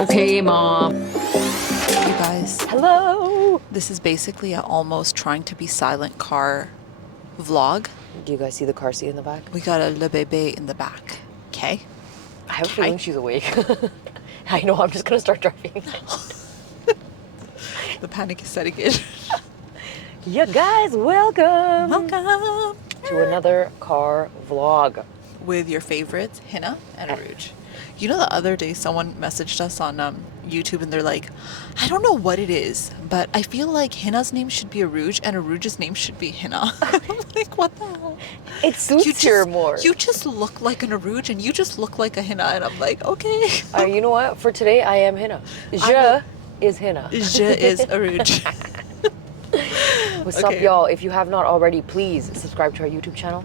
Okay, Mom. You guys, Hello. this is basically a almost trying to be silent car vlog. Do you guys see the car seat in the back? We got a le bébé in the back. Okay. I have a feeling she's awake. I know, I'm just gonna start driving. The panic is setting in. You guys, welcome Welcome to another car vlog. with your favorites, Hina and Aruj. You know, the other day someone messaged us on YouTube and they're like, I don't know what it is, but I feel like Hina's name should be Aruj and Aruj's name should be Hina. I'm like, what the hell? It suits her more. You just look like an Aruj and you just look like a Hina, and I'm like, okay. You know what? For today, I am Hina. Je is Hina. Je is Aruj. What's up, y'all? If you have not already, please subscribe to our YouTube channel.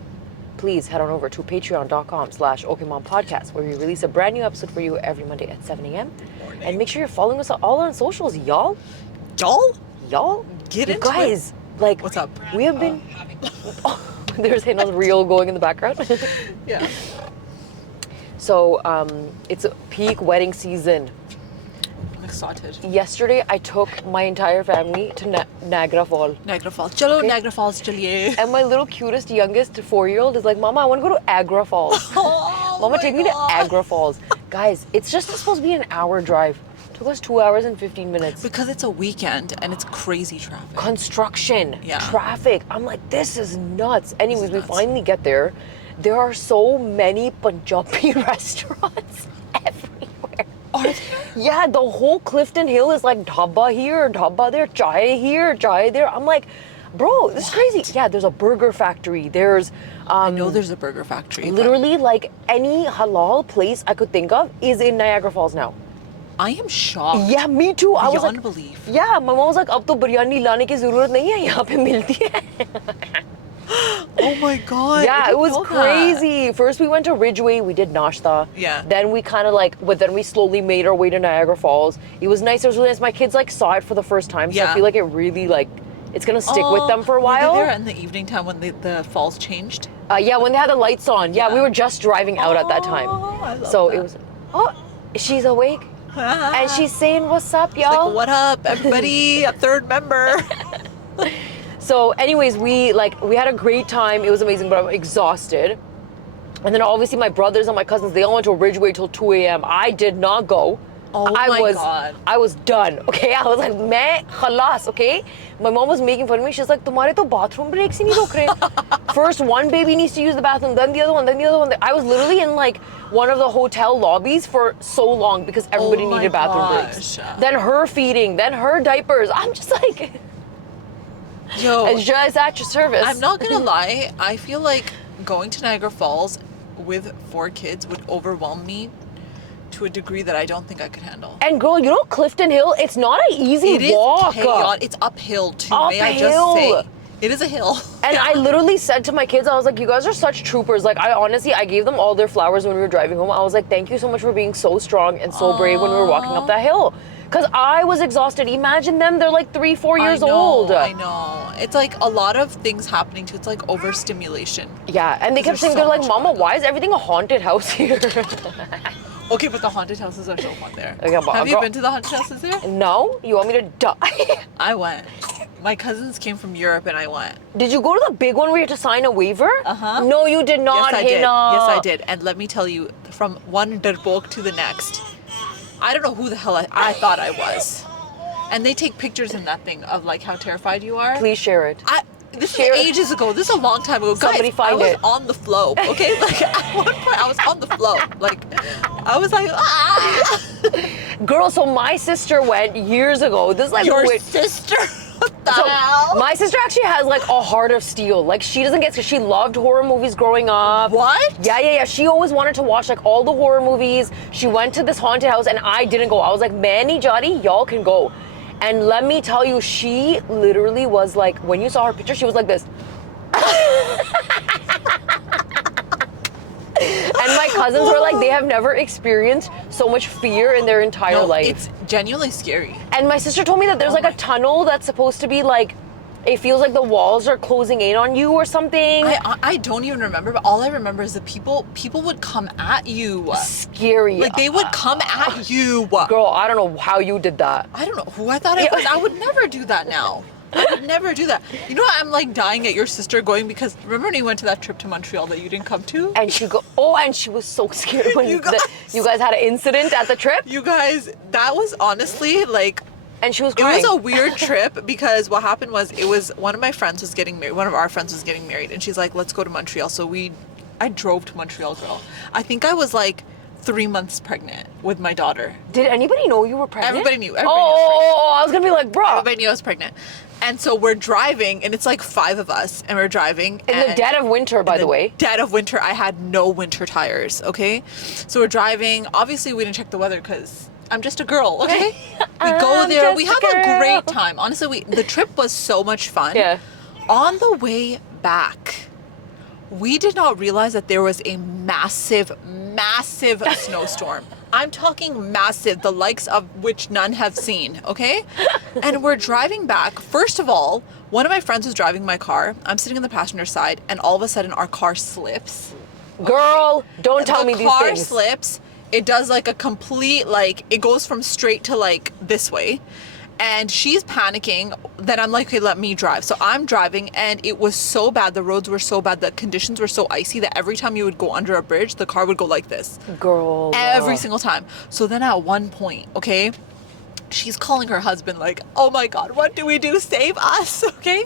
Please head on over to patreon.com/OkMomPodcast, where we release a brand new episode for you every Monday at 7 a.m. And make sure you're following us all on socials, y'all. Y'all? Get you into guys, like, What's up? We have been... There's Hina's reel going in the background. Yeah. So, it's peak wedding season. I'm excited. Yesterday, I took my entire family to Niagara Falls. Niagara Falls. Chalo, Okay. Niagara Falls, chaliye. And my little cutest, youngest 4-year-old is like, Mama, I want to go to Agra Falls. Oh, Mama, my take me to God. Agra Falls. Guys, it's just supposed to be an hour drive. Took us 2 hours and 15 minutes. Because it's a weekend and it's crazy traffic. Construction, Yeah. traffic. I'm like, this is nuts. Anyways, we nuts. finally get there. There are so many Punjabi restaurants everywhere. Are there? Yeah, the whole Clifton Hill is like dhaba here, dhaba there, chai here, chai there. I'm like, bro, this is crazy. Yeah, there's a burger factory. There's I know there's a burger factory. but literally like any halal place I could think of is in Niagara Falls now. I am shocked. Yeah, me too. I was Beyond like, belief. yeah, my mom was like, अब तो बिरयानी लाने की जरूरत नहीं है, यहाँ पे मिलती है. Oh my God. Yeah, I it didn't was know that. crazy. First we went to Ridgeway, we did nashta. Yeah. Then we kind of like, but then we slowly made our way to Niagara Falls. It was nice. It was really nice. My kids like saw it for the first time, so Yeah. I feel like it really like, it's gonna stick with them for a Were while. they there in the evening time when the falls changed? Yeah, when they had the lights on. Yeah, we Yeah. were just driving out at that time. Oh, I love So that. it was, oh, she's awake. And she's saying, what's up, y'all? Like, what up, everybody? A third member. So anyways, we had a great time. It was amazing, but I'm exhausted. And then obviously my brothers and my cousins, they all went to Ridgeway till 2 a.m. I did not go. Oh I my was, God. I was done, okay? I was like, main khalas, okay? My mom was making fun of me. She's like, tumhare to bathroom breaks hi nahi rok rahe. First one baby needs to use the bathroom, then the other one, then the other one. I was literally in like one of the hotel lobbies for so long because everybody Oh my needed bathroom breaks. gosh. Then her feeding, then her diapers. I'm just like, Yo, it's just at your service. I'm not gonna lie. I feel like going to Niagara Falls with 4 kids would overwhelm me to a degree that I don't think I could handle. And girl, you know Clifton Hill, it's not an easy It is walk. chaotic. It's uphill too. May I just Uphill. say, it is a hill. And I literally said to my kids, I was like, you guys are such troopers. Like, I honestly, I gave them all their flowers when we were driving home. I was like, thank you so much for being so strong and so brave when we were walking up that hill. Because I was exhausted. Imagine them, they're like 3-4 years old. I know. It's like a lot of things happening too. It's like overstimulation. Yeah, and they kept There's saying, so they're like, much Mama, going on." why is everything a haunted house here? Okay, but the haunted houses are so fun there. Okay, but Have you girl- been to the haunted houses there? No? You want me to die? I went. My cousins came from Europe and I went. Did you go to the big one where you had to sign a waiver? Uh-huh. No, you did not, Yes, I did. Hina. Yes, I did. And let me tell you, from one dirtbog to the next, I don't know who the hell I thought I was. And they take pictures in that thing of like how terrified you are. Please share it. This Share- is ages ago. This is a long time ago. Somebody Guys, find I was it. on the flow. Okay, like at one point I was on the flow. Like I was like, ah. Girl, so my sister went years ago. This is like Your wait- sister. What the So hell? my sister actually has like a heart of steel. Like she doesn't get, because she loved horror movies growing up. What? Yeah. She always wanted to watch like all the horror movies. She went to this haunted house and I didn't go. I was like, Manny, Jari, y'all can go. And let me tell you, she literally was like, when you saw her picture, she was like this. And my cousins were like, they have never experienced so much fear in their entire No, life. it's genuinely scary. And my sister told me that there's like a tunnel that's supposed to be like, It feels like the walls are closing in on you or something. I don't even remember, but all I remember is that people would come at you. Scary. Like they would come at you. Girl, I don't know how you did that. I don't know who I thought I was. I would never do that now. I would never do that. You know what? I'm like dying at your sister going because remember when you went to that trip to Montreal that you didn't come to? And she and she was so scared when you guys had an incident at the trip. You guys, that was honestly like. And she was crying. It was a weird trip because what happened was one of my friends was getting married. One of our friends was getting married, and she's like, "Let's go to Montreal." So I drove to Montreal, girl. I think I was like 3 months pregnant with my daughter. Did anybody know you were pregnant? Everybody knew. I was gonna be like, bro. Everybody knew I was pregnant. And so we're driving, and it's like 5 of us, and we're driving. In the dead of winter, by the way. Dead of winter. I had no winter tires, okay? So we're driving. Obviously, we didn't check the weather because I'm just a girl, okay? We go there. We have a great time. Honestly, the trip was so much fun. Yeah. On the way back, we did not realize that there was a massive snowstorm. I'm talking massive, the likes of which none have seen, okay? And we're driving back. First of all, one of my friends was driving my car. I'm sitting on the passenger side, and all of a sudden our car slips. Girl, don't tell me these things. The car slips. It does like a complete, like, it goes from straight to like this way. And she's panicking. Then I'm like, okay, let me drive. So I'm driving, and it was so bad. The roads were so bad. The conditions were so icy that every time you would go under a bridge, the car would go like this. Girl. Every single time. So then at one point, okay, she's calling her husband like, oh my God, what do we do? Save us, okay?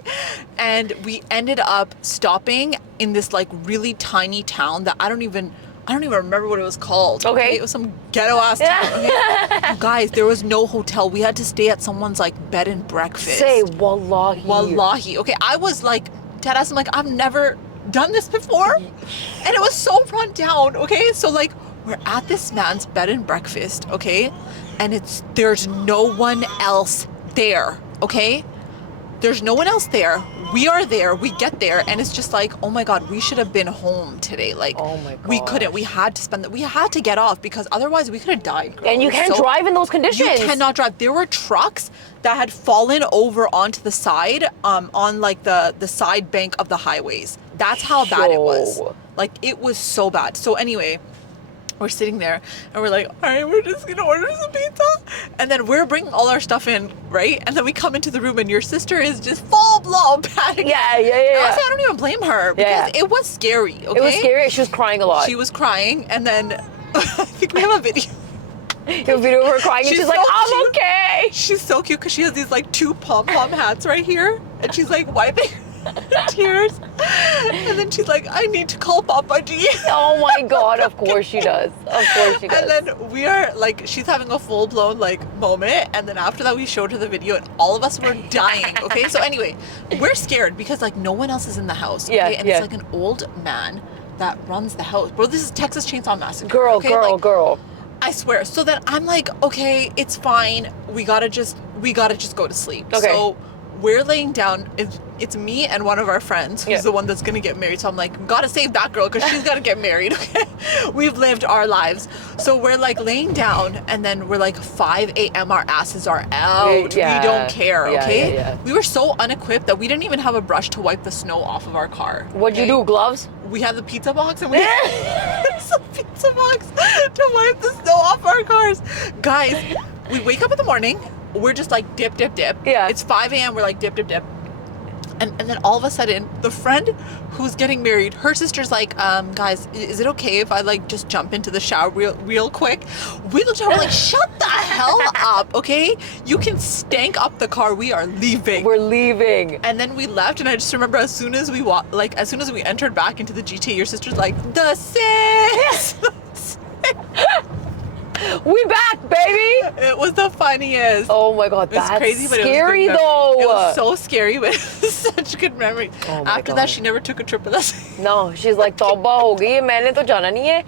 And we ended up stopping in this like really tiny town that I don't even remember what it was called. Okay. It was some ghetto ass town. Okay? Guys, there was no hotel. We had to stay at someone's like bed and breakfast. Say wallahi. Wallahi. Okay, I was like, deadass, I'm like, I've never done this before. And it was so run down. Okay, so like we're at this man's bed and breakfast. Okay, and there's no one else there. Okay, there's no one else there. We are there. We get there, and it's just like, oh my God, we should have been home today. Like, oh my God, we couldn't. We had to we had to get off because otherwise we could have died. Girl. And you can't drive in those conditions. You cannot drive. There were trucks that had fallen over onto the side, on like the side bank of the highways. That's how bad it was. Like, it was so bad. So anyway, we're sitting there and we're like, all right, we're just gonna order some pizza. And then we're bringing all our stuff in, right? And then we come into the room and your sister is just full blown panicking. Yeah. Honestly, I don't even blame her because it was scary, okay? It was scary. She was crying a lot. She was crying, and then I think we have a video. You have a video of her crying and she's like, I'm cute. Okay. She's so cute because she has these like 2 pom-pom hats right here. And she's like wiping tears. And then she's like, I need to call Papa G. Oh my God, of course she does. Of course she does. And then we are like, she's having a full-blown like moment. And then after that we showed her the video and all of us were dying. Okay, so anyway, we're scared because like no one else is in the house. Okay? And it's like an old man that runs the house. Bro, this is Texas Chainsaw Massacre. Girl. I swear. So then I'm like, okay, it's fine. We gotta just go to sleep. Okay. So we're laying down. It's me and one of our friends who's the one that's gonna get married. So I'm like, gotta save that girl because she's gonna get married. Okay, we've lived our lives. So we're like laying down, and then we're like 5 a.m. Our asses are out. Yeah. We don't care. Okay. Yeah. We were so unequipped that we didn't even have a brush to wipe the snow off of our car. What'd you do? Gloves? We had the pizza box and we had some pizza box to wipe the snow off our cars. Guys, we wake up in the morning. We're just like dip. Yeah. It's 5 a.m. We're like dip. And then all of a sudden, the friend who's getting married, her sister's like, guys, is it okay if I like just jump into the shower real quick? We looked at her like, shut the hell up, okay? You can stank up the car. We are leaving. We're leaving. And then we left, and I just remember as soon as we entered back into the GTA, your sister's like, the six. We back, baby. It was the funniest. Oh my God, that's crazy, but scary it was though. It was so scary, but it was such good memory. Oh my After God. that, she never took a trip with us. No, she's like, तौबा हो गई है, मैंने तो जाना नहीं है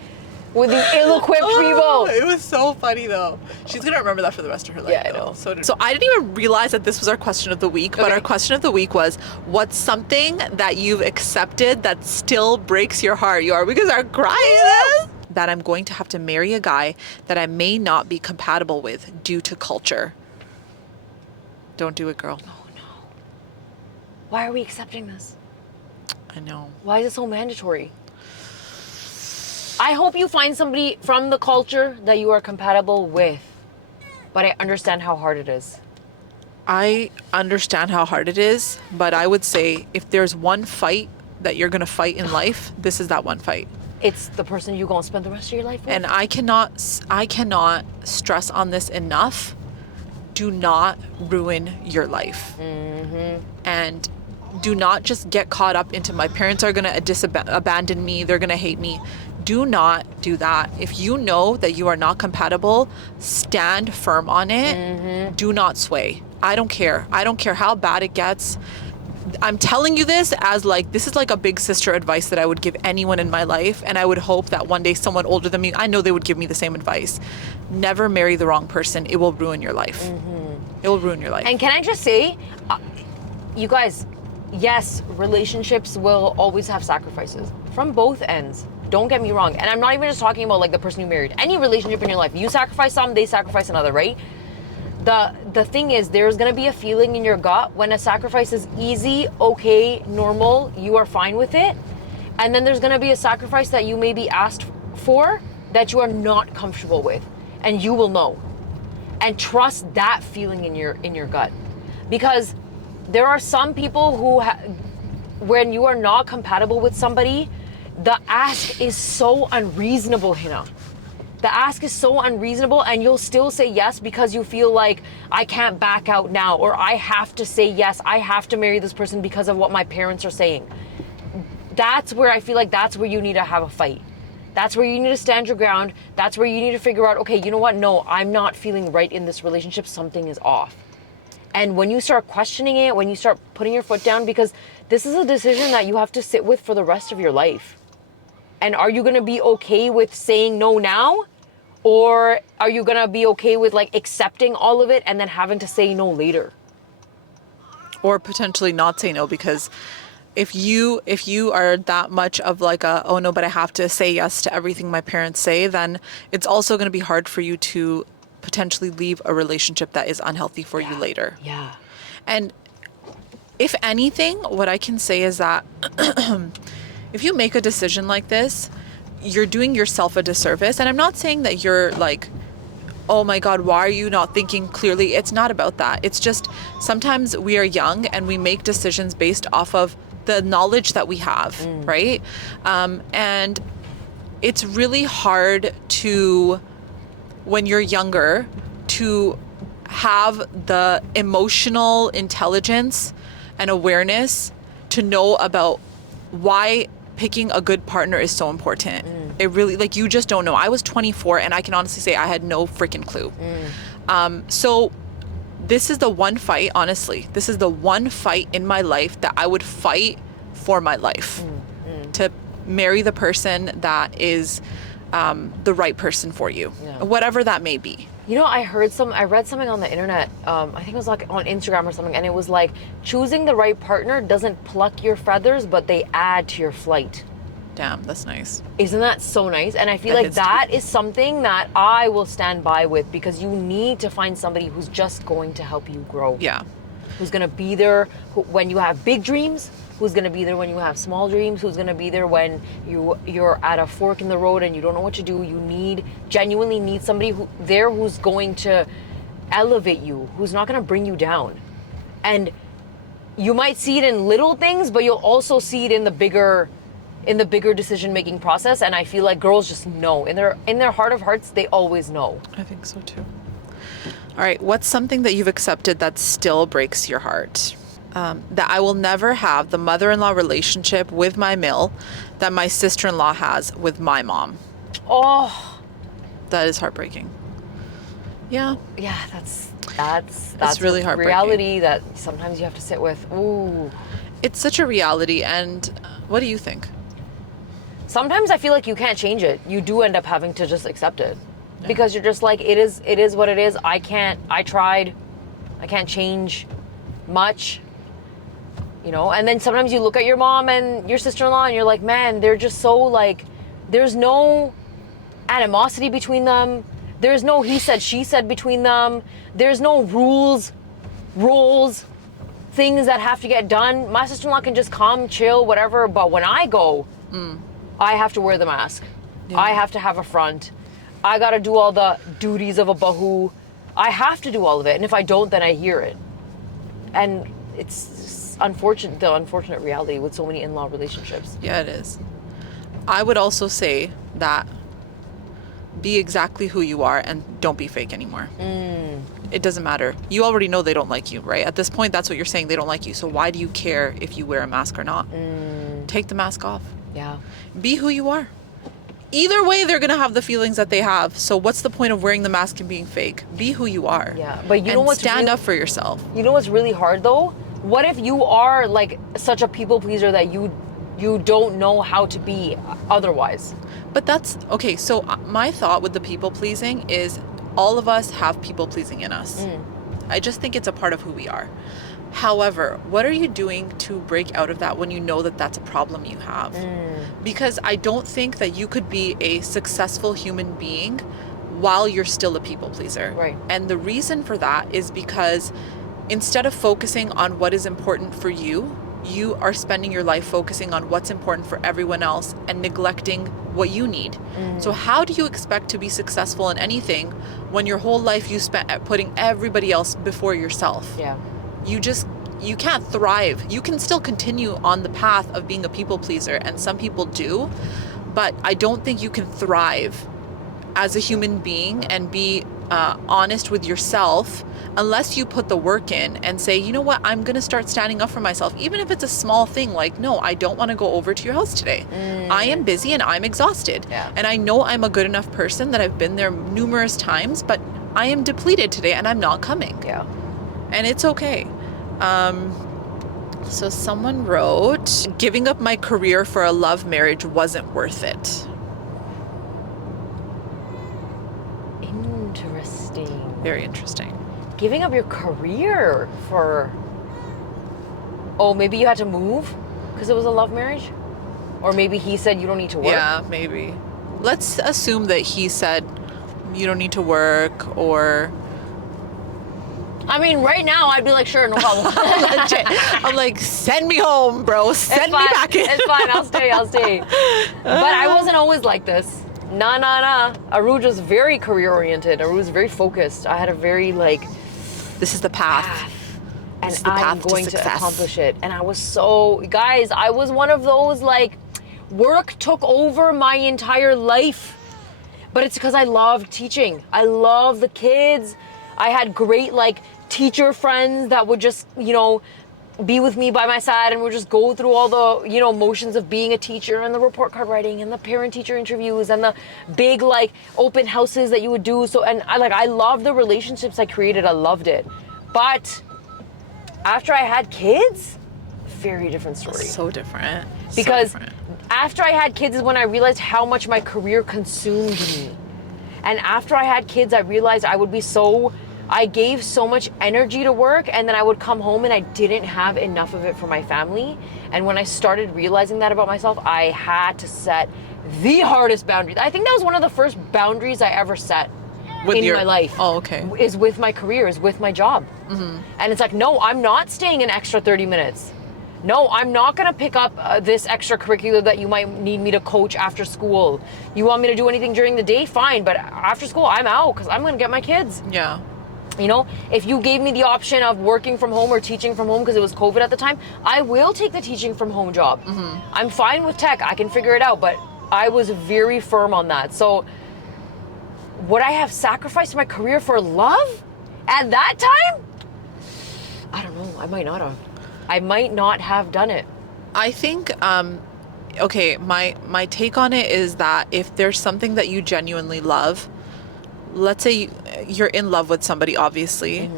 with these ill-equipped people. It was so funny though. She's gonna remember that for the rest of her life. Yeah, I know. So I didn't even realize that this was our question of the week, but our question of the week was, what's something that you've accepted that still breaks your heart? You are because our crying that I'm going to have to marry a guy that I may not be compatible with due to culture. Don't do it, girl. Oh no. Why are we accepting this? I know. Why is it so mandatory? I hope you find somebody from the culture that you are compatible with, but I understand how hard it is. I understand how hard it is, but I would say if there's one fight that you're going to fight in life, this is that one fight. It's the person you're going to spend the rest of your life with. And I cannot stress on this enough. Do not ruin your life. Mm-hmm. And do not just get caught up into my parents are going to abandon me. They're going to hate me. Do not do that. If you know that you are not compatible, stand firm on it. Mm-hmm. Do not sway. I don't care. I don't care how bad it gets. I'm telling you this as like, this is like a big sister advice that I would give anyone in my life. And I would hope that one day someone older than me, I know they would give me the same advice. Never marry the wrong person. It will ruin your life. Mm-hmm. It will ruin your life. And can I just say, you guys, yes, relationships will always have sacrifices from both ends. Don't get me wrong. And I'm not even just talking about like the person you married. Any relationship in your life, you sacrifice some, they sacrifice another, right? The thing is, there's going to be a feeling in your gut when a sacrifice is easy, okay, normal, you are fine with it. And then there's going to be a sacrifice that you may be asked for that you are not comfortable with, and you will know. And trust that feeling in your gut. Because there are some people who when you are not compatible with somebody, the ask is so unreasonable, Hina. The ask is so unreasonable, and you'll still say yes because you feel like I can't back out now, or I have to say yes, I have to marry this person because of what my parents are saying. That's where I feel like that's where you need to have a fight. That's where you need to stand your ground. That's where you need to figure out, okay, you know what? No, I'm not feeling right in this relationship. Something is off. And when you start questioning it, when you start putting your foot down, because this is a decision that you have to sit with for the rest of your life. And are you going to be okay with saying no now? Or are you going to be okay with like accepting all of it and then having to say no later? Or potentially not say no, because if you are that much of like oh no, but I have to say yes to everything my parents say, then it's also going to be hard for you to potentially leave a relationship that is unhealthy for you later. Yeah. And if anything, what I can say is that if you make a decision like this, you're doing yourself a disservice. And I'm not saying that you're like, oh my God, why are you not thinking clearly? It's not about that. It's just sometimes we are young and we make decisions based off of the knowledge that we have, right? And it's really hard to, when you're younger, to have the emotional intelligence and awareness to know about why picking a good partner is so important. It really, like, you just don't know. I was 24 and I can honestly say I had no freaking clue. So this is the one fight, honestly, this is the one fight in my life that I would fight for my life. To marry the person that is the right person for you, whatever that may be. You know, I read something on the internet, I think it was like on Instagram or something, and it was like, choosing the right partner doesn't pluck your feathers, but they add to your flight. Damn, that's nice. Isn't that so nice? And I feel like that is something that I will stand by with, because you need to find somebody who's just going to help you grow. Yeah. Who's going to be there when you have big dreams, who's going to be there when you have small dreams, who's going to be there when you're at a fork in the road and you don't know what to do. You genuinely need somebody who's going to elevate you, who's not going to bring you down. And you might see it in little things, but you'll also see it in the bigger decision-making process. And I feel like girls just know. In their heart of hearts, they always know. I think so too. All right, what's something that you've accepted that still breaks your heart? That I will never have the mother-in-law relationship with my mill that my sister-in-law has with my mom. Oh, that is heartbreaking. Yeah. Yeah, that's really heartbreaking. Reality that sometimes you have to sit with. Ooh. It's such a reality. And what do you think? Sometimes I feel like you can't change it. You do end up having to just accept it. Yeah. Because you're just like, it is what it is. I tried. I can't change much. You know, and then sometimes you look at your mom and your sister-in-law and you're like, man, they're just so like, there's no animosity between them. There's no he said, she said between them. There's no roles. things that have to get done. My sister-in-law can just come, chill, whatever. But when I go, I have to wear the mask. Yeah. I have to have a front. I got to do all the duties of a bahu. I have to do all of it. And if I don't, then I hear it. And it's unfortunate, the unfortunate reality with so many in-law relationships. Yeah, it is. I would also say that be exactly who you are and don't be fake anymore. It doesn't matter. You already know they don't like you, right? At this point, that's what you're saying. They don't like you. So why do you care if you wear a mask or not? Take the mask off. Yeah. Be who you are. Either way, they're going to have the feelings that they have. So what's the point of wearing the mask and being fake? Be who you are. Yeah. But you know what's stand up for yourself. You know what's really hard though? What if you are like such a people pleaser that you don't know how to be otherwise? But that's okay. So my thought with the people pleasing is all of us have people pleasing in us. I just think it's a part of who we are. However, what are you doing to break out of that when you know that that's a problem you have? Because I don't think that you could be a successful human being while you're still a people pleaser. Right. And the reason for that is because instead of focusing on what is important for you, you are spending your life focusing on what's important for everyone else and neglecting what you need. So how do you expect to be successful in anything when your whole life you spent at putting everybody else before yourself? Yeah. You can't thrive. You can still continue on the path of being a people pleaser, and some people do, but I don't think you can thrive as a human being and be honest with yourself unless you put the work in and say, you know what, I'm going to start standing up for myself, even if it's a small thing like, no, I don't want to go over to your house today. I am busy and I'm exhausted. Yeah. And I know I'm a good enough person that I've been there numerous times, but I am depleted today and I'm not coming. Yeah. And it's okay. So someone wrote, giving up my career for a love marriage wasn't worth it. Interesting. Very interesting. Giving up your career for... Oh, maybe you had to move because it was a love marriage? Or maybe he said you don't need to work? Yeah, maybe. Let's assume that he said you don't need to work, or... I mean, right now, I'd be like, sure, no problem. I'm like, send me home, bro. Send me back in. It's fine. I'll stay. But I wasn't always like this. Nah. Aruj was very career-oriented. Aruj was very focused. I had a very, like... This is the path. And It's the I'm path to going to success. accomplish it. And I was so... Guys, I was one of those, like... Work took over my entire life. But it's because I loved teaching. I love the kids. I had great, like, teacher friends that would just, you know, be with me by my side and would just go through all the, you know, motions of being a teacher and the report card writing and the parent-teacher interviews and the big, like, open houses that you would do. So, and I loved the relationships I created. I loved it. But after I had kids, very different story. So different. Because so different. After I had kids is when I realized how much my career consumed me. And after I had kids, I realized I gave so much energy to work, and then I would come home and I didn't have enough of it for my family. And when I started realizing that about myself, I had to set the hardest boundaries. I think that was one of the first boundaries I ever set in my life. Oh, okay. Is with my career, is with my job. And it's like, no, I'm not staying an extra 30 minutes. No, I'm not going to pick up this extracurricular that you might need me to coach after school. You want me to do anything during the day? Fine. But after school, I'm out because I'm going to get my kids. Yeah. You know, if you gave me the option of working from home or teaching from home because it was COVID at the time, I will take the teaching from home job. I'm fine with tech. I can figure it out. But I was very firm on that. So would I have sacrificed my career for love at that time? I don't know. I might not have. I might not have done it. I think, okay, my take on it is that if there's something that you genuinely love, let's say you're in love with somebody, obviously.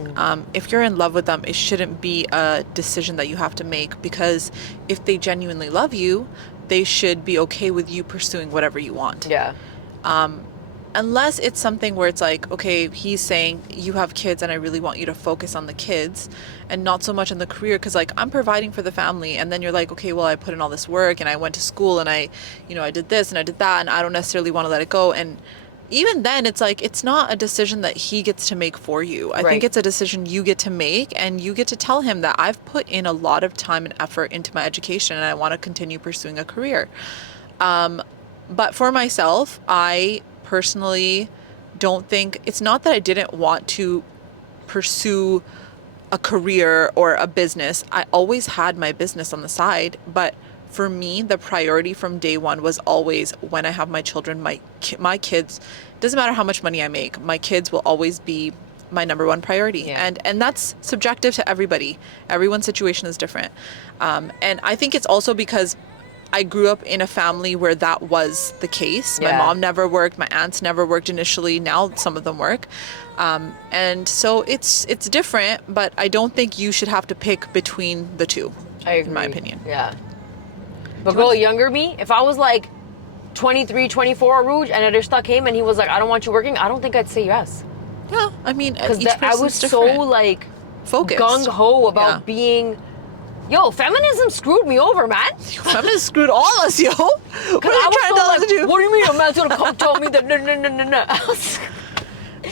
If you're in love with them, it shouldn't be a decision that you have to make, because if they genuinely love you, they should be okay with you pursuing whatever you want. Yeah. Unless it's something where it's like, okay, he's saying you have kids and I really want you to focus on the kids and not so much on the career, because like I'm providing for the family, and then you're like, okay, well, I put in all this work and I went to school and I did this and I did that and I don't necessarily want to let it go. And even then, it's like, it's not a decision that he gets to make for you. I Right. think it's a decision you get to make, and you get to tell him that I've put in a lot of time and effort into my education and I want to continue pursuing a career. But for myself, I personally don't think, it's not that I didn't want to pursue a career or a business. I always had my business on the side, but for me, the priority from day one was always, when I have my children, my kids, doesn't matter how much money I make, my kids will always be my number one priority. Yeah. And that's subjective to everybody. Everyone's situation is different. And I think it's also because I grew up in a family where that was the case. My Yeah. mom never worked. My aunts never worked initially. Now some of them work. And so it's different, but I don't think you should have to pick between the two, I agree. in my opinion. Yeah. But girl, younger me, if I was like 23, 24, Rouge, and Adishta came and he was like, I don't want you working, I don't think I'd say yes. Yeah, I mean, Because each I person's was different. so like Focused. gung-ho about Yeah. being, yo, feminism screwed me over, man. Feminists screwed all us, yo. What are you I was trying to so tell us like, to do? what do you mean a man's gonna come tell me that no. I was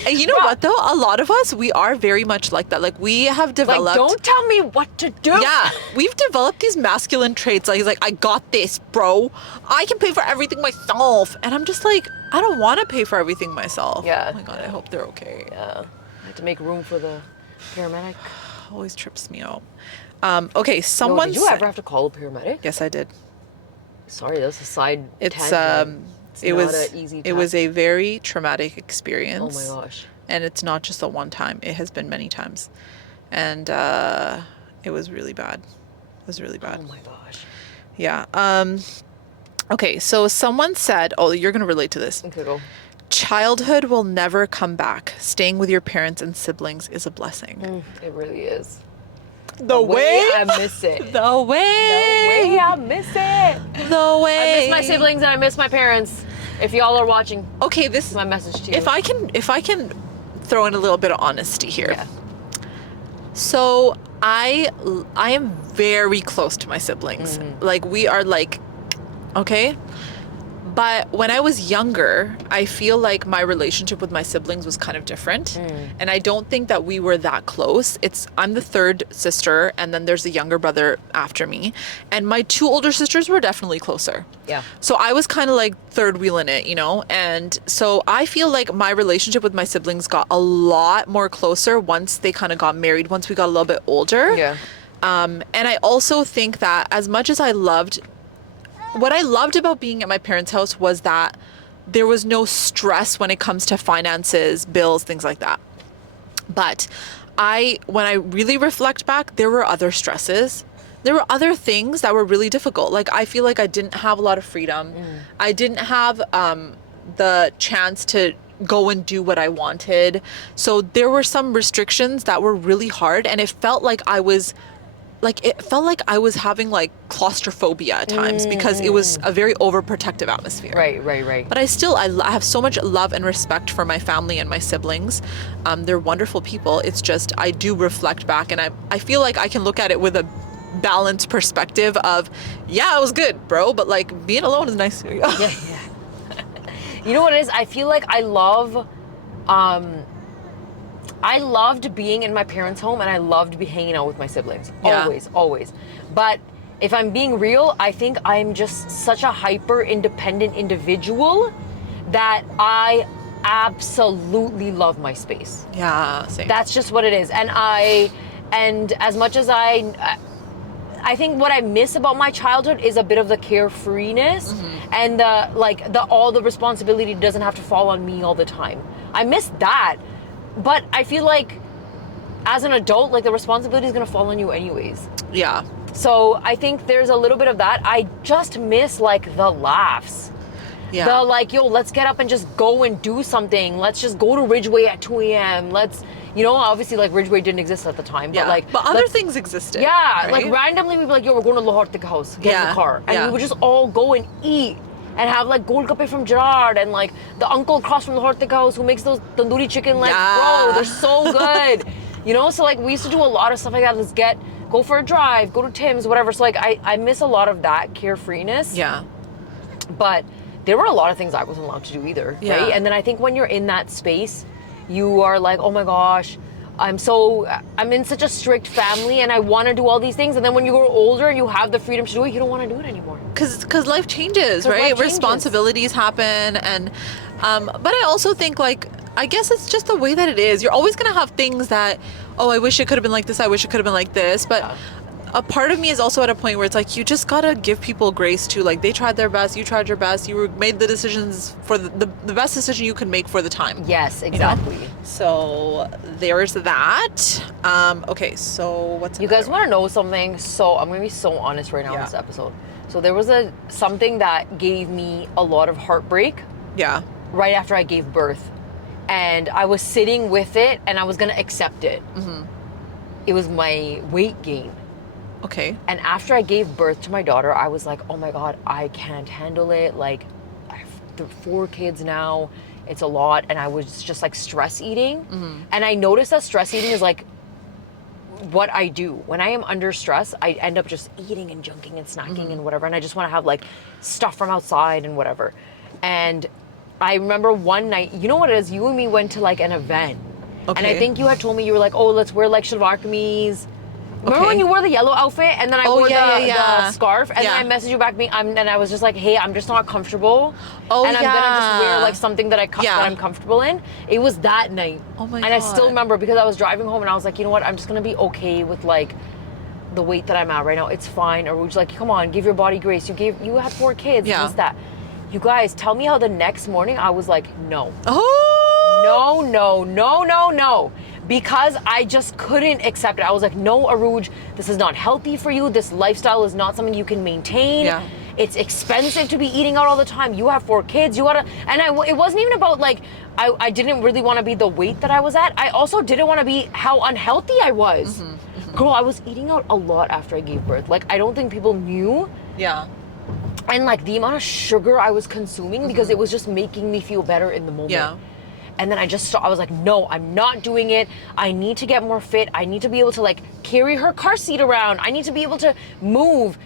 And you know what though? A lot of us, we are very much like that. Like, we have developed. like, don't tell me what to do. Yeah, we've developed these masculine traits. Like, he's like, I got this, bro. I can pay for everything myself. And I'm just like, I don't want to pay for everything myself. Yeah. Oh my God, I hope they're okay. Yeah. I had to make room for the paramedic. Always trips me out. Okay, Yo, someone did you said- ever have to call a paramedic? Yes, I did. Sorry, that's a side It's tangent. It's it not was an easy it task. was a very traumatic Oh experience. my gosh. And it's not just a one time. It has been many times. And it was really bad. It was really bad. Oh my gosh. Yeah. Okay, so someone said, oh, you're going to relate to this. Okay, go. Childhood will never come back. Staying with your parents and siblings is a blessing. It really is. The I miss it. The way. I miss it. The way. I miss my siblings and I miss my parents. If y'all are watching, Okay, this this is my message to you. if I can throw in a little bit of honesty here. Yeah. So I am very close to my siblings. Like, we are like, okay. But when I was younger, I feel like my relationship with my siblings was kind of different. And I don't think that we were that close. I'm the third sister, and then there's a younger brother after me. And my two older sisters were definitely closer. Yeah. So I was kind of like third wheel in it, you know? And so I feel like my relationship with my siblings got a lot more closer once they kind of got married, once we got a little bit older. Yeah. And I also think that as much as what I loved about being at my parents' house was that there was no stress when it comes to finances, bills, things like that. But when I really reflect back, there were other stresses. There were other things that were really difficult. Like, I feel like I didn't have a lot of freedom. I didn't have the chance to go and do what I wanted. So there were some restrictions that were really hard, and it felt like I was having like claustrophobia at times because it was a very overprotective atmosphere. Right. But I have so much love and respect for my family and my siblings. They're wonderful people. It's just, I do reflect back, and I feel like I can look at it with a balanced perspective of, yeah, it was good, bro, but like, being alone is nice. Yeah. You know what it is? I feel like I loved being in my parents' home, and I loved hanging out with my siblings. Yeah. Always. But if I'm being real, I think I'm just such a hyper independent individual that I absolutely love my space. Yeah, same. That's just what it is. And as much as I think what I miss about my childhood is a bit of the carefreeness and all the responsibility doesn't have to fall on me all the time. I miss that. But I feel like as an adult, like, the responsibility is going to fall on you anyways. Yeah. So I think there's a little bit of that. I just miss like the laughs. Yeah. The like, yo, let's get up and just go and do something. Let's just go to Ridgeway at 2 a.m. Let's, obviously like Ridgeway didn't exist at the time. Yeah. But other things existed. Yeah. right? Like randomly we'd be like, yo, we're going to Lahortik house. Get in the car. And we would just all go and eat. And have like golgappe from Gerard and like the uncle across from the Hortic house who makes those tandoori chicken legs. Yeah. Bro, they're so good. So like we used to do a lot of stuff like that. Let's go for a drive, go to Tim's, whatever. So like I miss a lot of that carefreeness. Yeah. But there were a lot of things I wasn't allowed to do either, Yeah. right? And then I think when you're in that space, you are like, oh my gosh, I'm in such a strict family and I want to do all these things. And then when you grow older and you have the freedom to do it, you don't want to do it anymore. Because life changes, right? Life changes. Responsibilities happen. And, but I also think like, I guess it's just the way that it is. You're always going to have things that, oh, I wish it could have been like this. I wish it could have been like this. But a part of me is also at a point where it's like, you just got to give people grace too. Like they tried their best. You tried your best. Made the decisions for the best decision you could make for the time. Yes, exactly. You know? So there's that. Okay, so what's You guys want to know something? So I'm going to be so honest right now in this episode. So there was something that gave me a lot of heartbreak. Yeah. Right after I gave birth. And I was sitting with it and I was going to accept it. Mm-hmm. It was my weight gain. Okay. And after I gave birth to my daughter, I was like, oh my God, I can't handle it. Like, I have 4 kids now. It's a lot. And I was just like stress eating. Mm-hmm. And I noticed that stress eating is like what I do. When I am under stress, I end up just eating and junking and snacking and whatever. And I just want to have like stuff from outside and whatever. And I remember one night, you know what it is? You and me went to like an event. Okay. And I think you had told me, you were like, oh, let's wear like shalwar kameez. Remember when you wore the yellow outfit and then I wore the scarf and then I messaged you back and I was just like, hey, I'm just not comfortable. Oh, and I'm gonna just wear like something that I'm comfortable in. It was that night. Oh my God. And I still remember because I was driving home and I was like, you know what? I'm just gonna be okay with like the weight that I'm at right now. It's fine. Or we're just like, come on, give your body grace. You had 4 kids. Yeah. What's that? You guys, tell me how the next morning I was like, no. Oh. No. Because I just couldn't accept it. I was like, no, Aruj, this is not healthy for you. This lifestyle is not something you can maintain. Yeah. It's expensive to be eating out all the time. You have 4 kids. You gotta, it wasn't even about like, I didn't really want to be the weight that I was at. I also didn't want to be how unhealthy I was. Mm-hmm, mm-hmm. Girl, I was eating out a lot after I gave birth. Like, I don't think people knew. Yeah. And like the amount of sugar I was consuming because it was just making me feel better in the moment. Yeah. And then I was like, no, I'm not doing it. I need to get more fit. I need to be able to like carry her car seat around. I need to be able to move,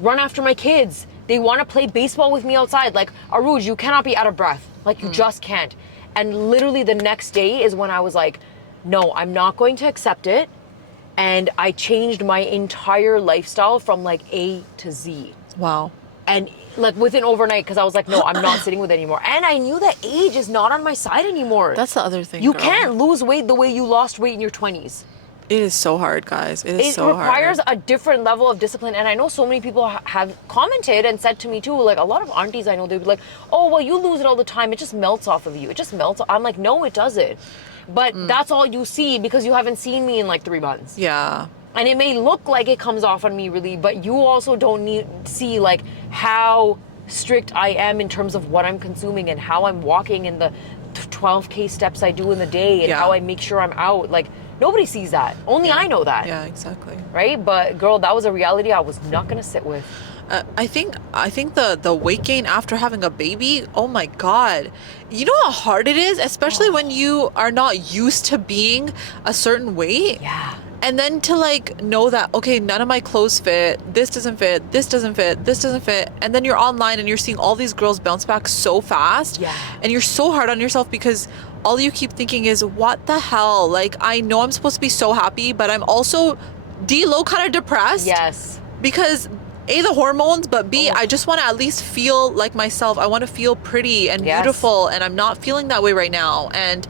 run after my kids. They want to play baseball with me outside. Like, Aruj, you cannot be out of breath. Like, you just can't. And literally the next day is when I was like, no, I'm not going to accept it. And I changed my entire lifestyle from like A to Z. Wow. And like within overnight, because I was like, no, I'm not sitting with it anymore. And I knew that age is not on my side anymore. That's the other thing, You can't lose weight the way you lost weight in your 20s. It is so hard, guys. It requires a different level of discipline. And I know so many people have commented and said to me too, like a lot of aunties I know, they'd be like, oh, well, you lose it all the time. It just melts off of you. It just melts. I'm like, no, it doesn't. But that's all you see because you haven't seen me in like 3 months. Yeah. And it may look like it comes off on me really, but you also don't need to see like how strict I am in terms of what I'm consuming and how I'm walking and the 12K steps I do in the day and how I make sure I'm out. Like, nobody sees that. Only I know that. Yeah, exactly. Right? But girl, that was a reality I was not going to sit with. I think the weight gain after having a baby, oh my God. You know how hard it is, especially when you are not used to being a certain weight? Yeah. And then to like know that, okay, none of my clothes fit, this doesn't fit, this doesn't fit, this doesn't fit. And then you're online and you're seeing all these girls bounce back so fast. Yeah. And you're so hard on yourself because all you keep thinking is, what the hell? Like, I know I'm supposed to be so happy, but I'm also low kind of depressed. Yes. Because A, the hormones, but B, I just want to at least feel like myself. I want to feel pretty and beautiful, and I'm not feeling that way right now. And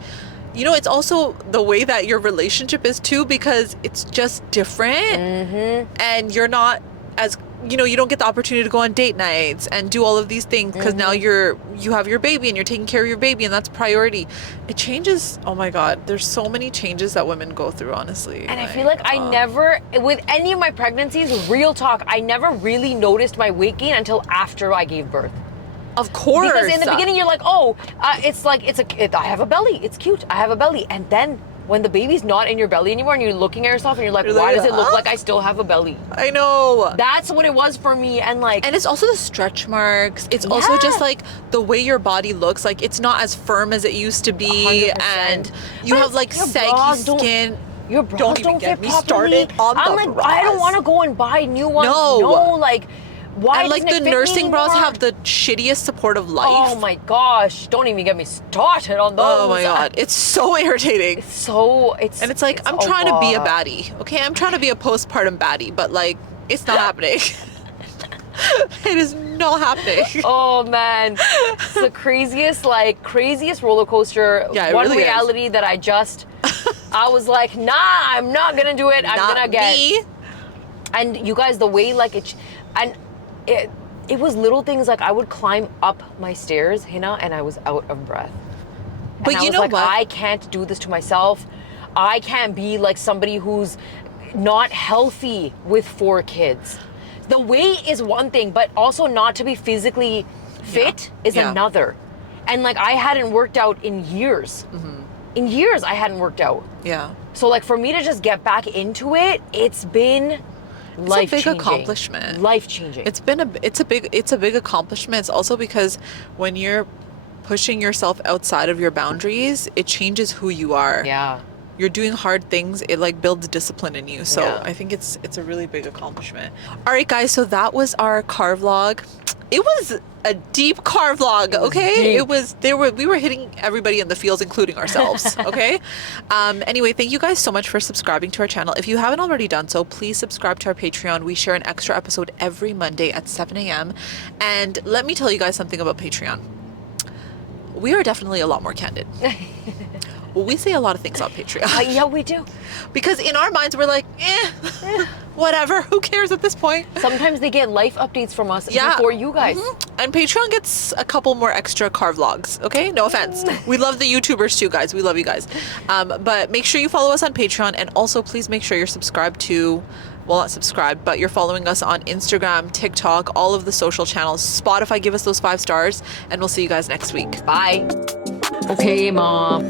you know, it's also the way that your relationship is too, because it's just different. Mm-hmm. And you're not as, you know, you don't get the opportunity to go on date nights and do all of these things because now you have your baby and you're taking care of your baby, and that's priority. It changes. Oh my God. There's so many changes that women go through, honestly. And I feel like I never, with any of my pregnancies, real talk, I never really noticed my weight gain until after I gave birth. Of course. Because in the beginning, you're like, oh, I have a belly. It's cute. I have a belly. And then when the baby's not in your belly anymore and you're looking at yourself and you're like, why does it look like I still have a belly? I know. That's what it was for me. And like, and it's also the stretch marks. It's also just like the way your body looks. Like, it's not as firm as it used to be. 100%. And you have like saggy skin. Your bras don't fit properly. I'm like, I don't want to go and buy new ones. No, like, Why And like doesn't it the fit me nursing bras anymore? have the shittiest support of life. Oh my gosh! Don't even get me started on those. Oh my god, it's so irritating. And it's like I'm trying to be a baddie, okay? I'm trying to be a postpartum baddie, but like it's not happening. It is not happening. Oh man, it's the craziest roller coaster. Yeah, it One really reality that I was like, nah, I'm not gonna do it. I'm Not gonna get. me. And you guys, the way like it was little things like I would climb up my stairs, Hina, and I was out of breath. But And I you was know like, what? I can't do this to myself. I can't be like somebody who's not healthy with 4 kids. The weight is one thing, but also not to be physically fit is another. And like I hadn't worked out in years. Mm-hmm. In years I hadn't worked out. Yeah. So like for me to just get back into it, it's been life It's a big changing. accomplishment. Life changing. It's a big accomplishment. It's also because when you're pushing yourself outside of your boundaries, it changes who you are. Yeah. You're doing hard things, it like builds discipline in you. So Yeah. I think it's a really big accomplishment. All right, guys, so that was our car vlog. It was a deep car vlog, okay? deep. We were hitting everybody in the fields, including ourselves, okay? Anyway, thank you guys so much for subscribing to our channel. If you haven't already done so, please subscribe to our Patreon. We share an extra episode every Monday at 7 a.m. And let me tell you guys something about Patreon. We are definitely a lot more candid. Well, we say a lot of things on Patreon. Yeah, we do. Because in our minds, we're like, whatever, who cares at this point? Sometimes they get life updates from us Yeah. before you guys. And Patreon gets a couple more extra car vlogs, okay? No offense. We love the YouTubers too, guys. We love you guys. But make sure you follow us on Patreon, and also please make sure you're subscribed to, well, not subscribed, but you're following us on Instagram, TikTok, all of the social channels. Spotify, give us those 5 stars, and we'll see you guys next week. Bye. Okay, Mom.